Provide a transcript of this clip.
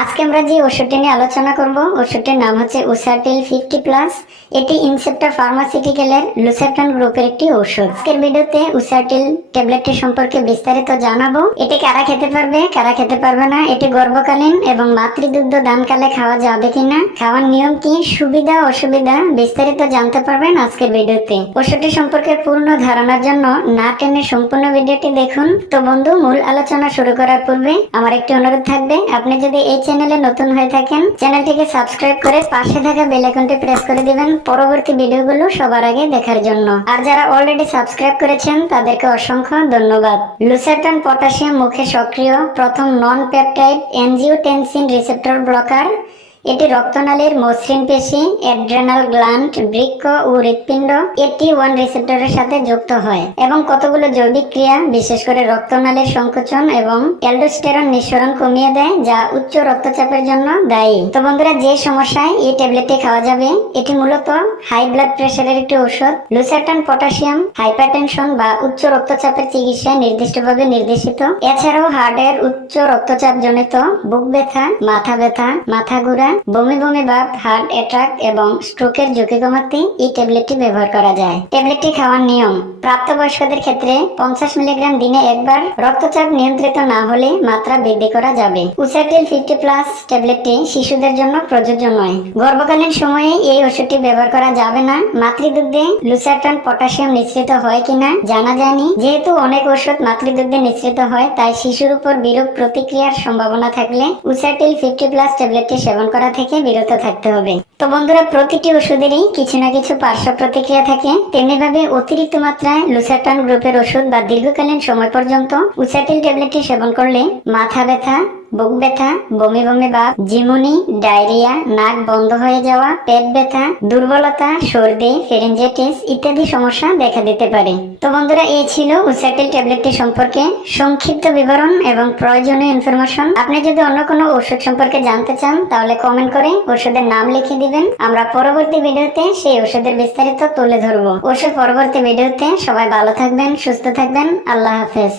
আমরা যে ওষুধটি নিয়ে আলোচনা করব, ওষুধটির নাম হচ্ছে উসাটিল ফিফটি প্লাস এটি ইনসেপ্টা ফার্মাসিউটিক্যালের লুসেপ্টন গ্রুপের একটি ঔষধ আজকের ভিডিওতে উসাটিল ট্যাবলেটটি সম্পর্কে বিস্তারিত জানাব। এটি কারা খেতে পারবে, কারা খেতে পারবে না, এটি গর্ভকালীন এবং মাতৃদুগ্ধ দানকালে খাওয়া যাবে কিনা, খাওয়ার নিয়ম কি, সুবিধা, অসুবিধা বিস্তারিত জানতে পারবেন আজকের ভিডিওতে। ওষুধটি সম্পর্কে পূর্ণ ধারণার জন্য না টেনে সম্পূর্ণ ভিডিওটি দেখুন। তো বন্ধু, মূল আলোচনা শুরু করার পূর্বে আমার একটি অনুরোধ থাকবে, আপনি যদি এই চ্যানেলে নতুন হয়ে থাকেন, চ্যানেলটিকে সাবস্ক্রাইব করে পাশে থাকা বেল আইকনটি প্রেস করে দিবেন। পরবর্তী ভিডিওগুলো সবার আগে দেখার জন্য। আর যারা অলরেডি সাবস্ক্রাইব করেছেন, তাদেরকে অসংখ্য ধন্যবাদ। লুসেটান পটাশিয়াম মুখে সক্রিয় প্রথম non peptide angiotensin receptor blocker এটি রক্তনালীর মসৃণ পেশি অ্যাড্রেনাল গ্ল্যান্ড বৃক্ক ও হৃৎপিণ্ড। এটি ওয়ান রিসেপ্টরের সাথে যুক্ত হয় এবং কতগুলো জৈবিক ক্রিয়া, বিশেষ করে রক্তনালীর সংকোচন এবং অ্যালডোস্টেরন নিঃসরণ কমিয়ে দেয়, যা উচ্চ রক্তচাপের জন্য দায়ী। তো বন্ধুরা, যে সমস্যায় এই ট্যাবলেটটি খাওয়া যাবে, এটি মূলত হাই ব্লাড প্রেশারের একটি ঔষধ। লুসাটান পটাশিয়াম হাইপারটেনশন বা উচ্চ রক্তচাপের চিকিৎসায় নির্দিষ্টভাবে নির্দেশিত। এছাড়াও হার্টের উচ্চ রক্তচাপ জনিত বুক ব্যথা, মাথা ব্যথা, মাথা ঘোরা বমি বমি ভাব হার্ট অ্যাটাক এবং স্ট্রোকের ঝুঁকি কমাতে এই ট্যাবলেটটি ব্যবহার করা যায়। ট্যাবলেটটি খাওয়ার নিয়ম, প্রাপ্তবয়স্কদের ক্ষেত্রে পঞ্চাশ মিলিগ্রাম দিনে একবার রক্তচাপ নিয়ন্ত্রিত না হলে মাত্রা বৃদ্ধি করা যাবে। উসাটিল ফিফটি প্লাস ট্যাবলেটটি শিশুদের জন্য প্রযোজ্য নয়। গর্ভকালীন সময়ে এই ওষুধটি ব্যবহার করা যাবে না। মাতৃদুগ্ধে লুসাটন পটাশিয়াম নিঃসৃত হয় কিনা জানা যায়নি। যেহেতু অনেক ওষুধ মাতৃদুগ্ধে নিঃসৃত হয়, তাই শিশুর উপর বিরূপ প্রতিক্রিয়ার সম্ভাবনা থাকলে উসাটিল ফিফটি প্লাস ট্যাবলেটটি সেবন করা থেকে বিরত থাকতে হবে। তো বন্ধুরা, প্রতিটি ওষুধেরই কিছু না কিছু পার্শ্ব প্রতিক্রিয়া থাকে। তেমনিভাবে অতিরিক্ত মাত্রায় লুসাটন গ্রুপের ওষুধ বা দীর্ঘকালীন সময় পর্যন্ত উসাটিল ট্যাবলেটটি সেবন করলে মাথা ব্যথা, বুক ব্যথা, বমি বমি ভাব, জিমুনি, ডায়রিয়া, নাক বন্ধ হয়ে যাওয়া, পেট ব্যথা, দুর্বলতা, সর্দি, ফেরেঞ্জাইটিস ইত্যাদি সমস্যা দেখা দিতে পারে। তো বন্ধুরা, এই ছিল উসাটিল ট্যাবলেটটি সম্পর্কে সংক্ষিপ্ত বিবরণ এবং প্রয়োজনীয় ইনফরমেশন। আপনি যদি অন্য কোনো ওষুধ সম্পর্কে জানতে চান, তাহলে কমেন্ট করে ওষুধের নাম লিখে দিবেন। আমরা পরবর্তী ভিডিওতে সেই ওষুধের বিস্তারিত তুলে ধরবো। ওষুধ পরবর্তী ভিডিওতে সবাই ভালো থাকবেন, সুস্থ থাকবেন। আল্লাহ হাফেজ।